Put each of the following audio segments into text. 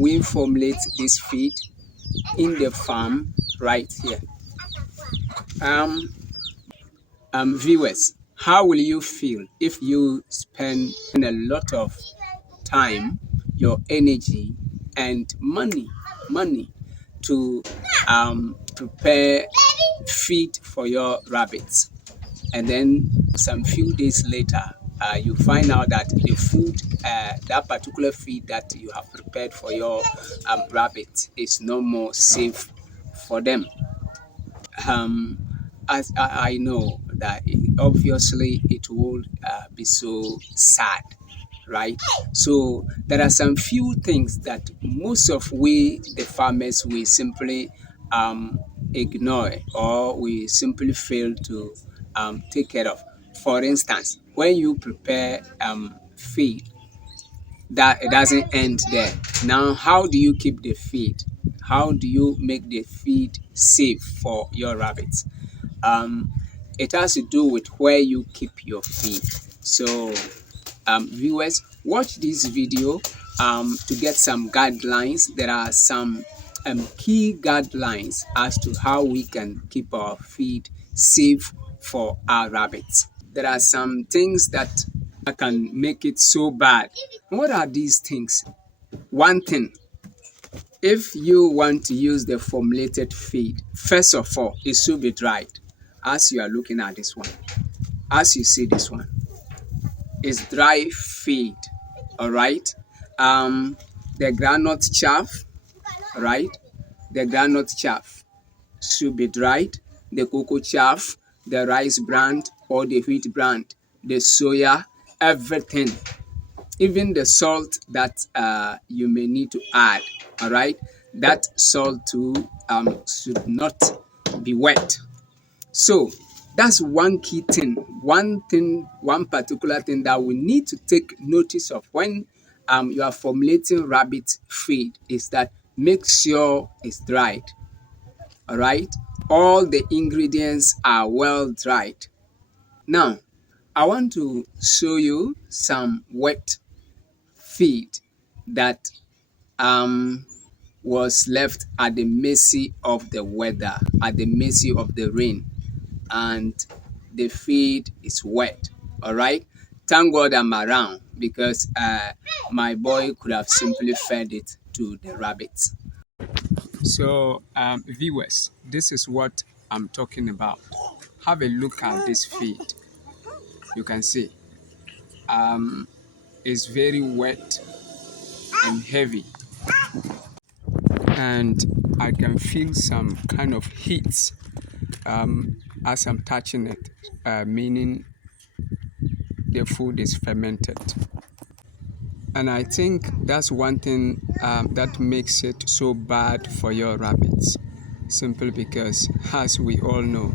we formulate this feed in the farm right here. Viewers, how will you feel if you spend a lot of time, your energy, and money to prepare feed for your rabbits, and then some few days later you find out that the food, that particular feed that you have prepared for your rabbit is no more safe for them. um, as I know that obviously it will be so sad, right? So there are some few things that most of we, the farmers, we simply ignore, or we simply fail to take care of. For instance, when you prepare feed, that it doesn't end there. Now, how do you keep the feed? How do you make the feed safe for your rabbits? Um, it has to do with where you keep your feed. So, viewers, watch this video to get some guidelines. There are some key guidelines as to how we can keep our feed safe for our rabbits. There are some things that can make it so bad. What are these things? One thing, if you want to use the formulated feed, first of all, it should be dried. As you are looking at this one, as you see this one, it's dry feed. All right. The groundnut chaff, right? The groundnut chaff should be dried. The cocoa chaff, the rice bran or the wheat bran, the soya, everything, even the salt that you may need to add. All right, that salt too should not be wet. So that's one key thing, one particular thing that we need to take notice of when you are formulating rabbit feed, is that make sure it's dried. All right, all the ingredients are well dried. Now I want to show you some wet feed that was left at the mercy of the weather, at the mercy of the rain, and the feed is wet. All right, thank God I'm around, because my boy could have simply fed it to the rabbits. So viewers, this is what I'm talking about. Have a look at this feed. You can see it's very wet and heavy, and I can feel some kind of heat as I'm touching it, meaning the food is fermented. And I think that's one thing that makes it so bad for your rabbits, simply because, as we all know,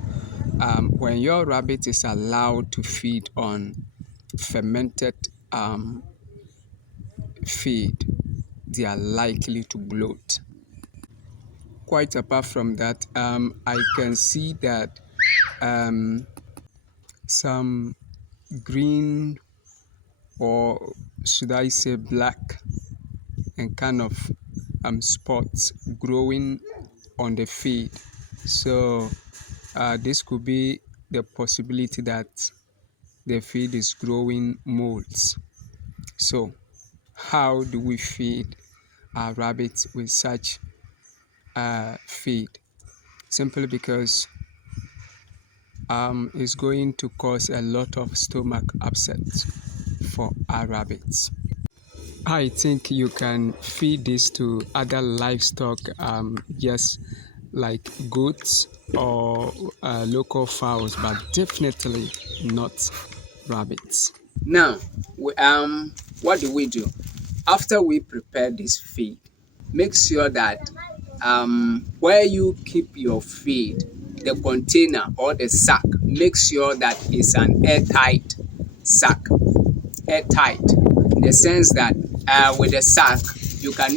when your rabbit is allowed to feed on fermented feed, they are likely to bloat. Quite apart from that, I can see that some green, or should I say black, and kind of spots growing on the feed. So this could be the possibility that the feed is growing molds. So how do we feed our rabbits with such feed? Simply because it's going to cause a lot of stomach upset for our rabbits. I think you can feed this to other livestock, just like goats or local fowls, but definitely not rabbits. Now, what do we do? After we prepare this feed, make sure that where you keep your feed, the container or the sack, make sure that it's an airtight sack. Airtight in the sense that with the sack, you can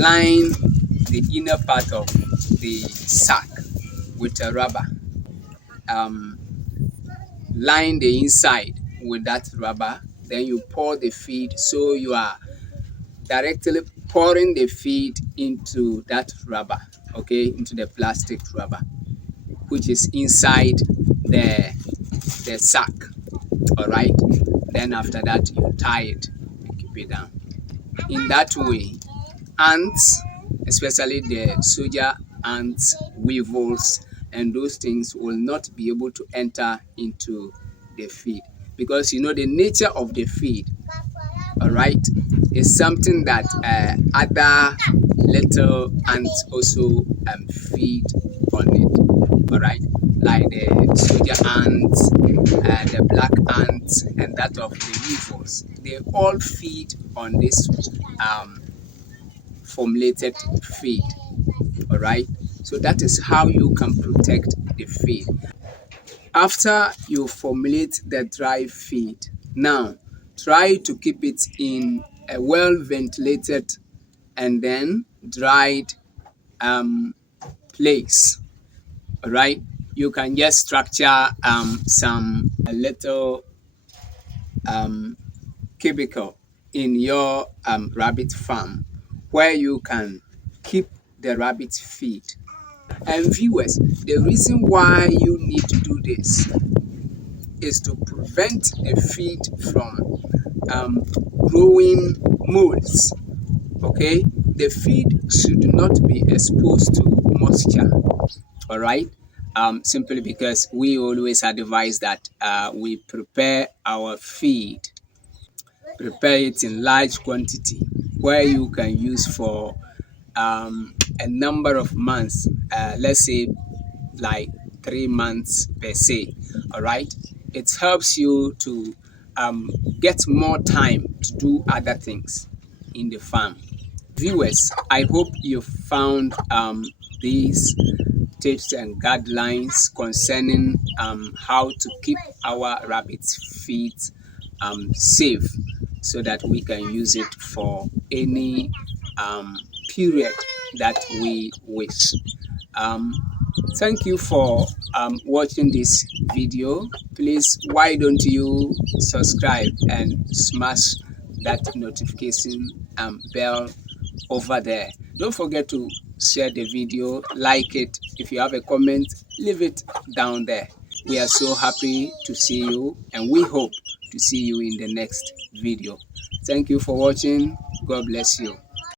line the inner part of the sack with a rubber. Line the inside with that rubber, then you pour the feed, so you are directly pouring the feed into that rubber, okay, into the plastic rubber, which is inside the sack. All right. Then after that, you tie it and keep it down. In that way, ants, especially the soldier ants, weevils, and those things will not be able to enter into the feed, because you know the nature of the feed, all right, is something that other little ants also feed on it, all right, like the soldier ants, the black ants, and that of the weevils. They all feed on this um, formulated feed, all right. So that is how you can protect the feed. After you formulate the dry feed, now try to keep it in a well ventilated and then dried place, all right. You can just structure some a little cubicle in your rabbit farm where you can keep the rabbit feed. And viewers, the reason why you need to do this is to prevent the feed from growing molds. Okay, the feed should not be exposed to moisture. All right, simply because we always advise that we prepare it in large quantity where you can use for a number of months, let's say like 3 months per se. All right, it helps you to get more time to do other things in the farm. Viewers, I hope you found these tips and guidelines concerning how to keep our rabbits feed safe, so that we can use it for any period that we wish. um, Thank you for watching this video. Please, why don't you subscribe and smash that notification bell over there. Don't forget to share the video, like it. If you have a comment, leave it down there. We are so happy to see you, and we hope to see you in the next video. Thank you for watching. God bless you.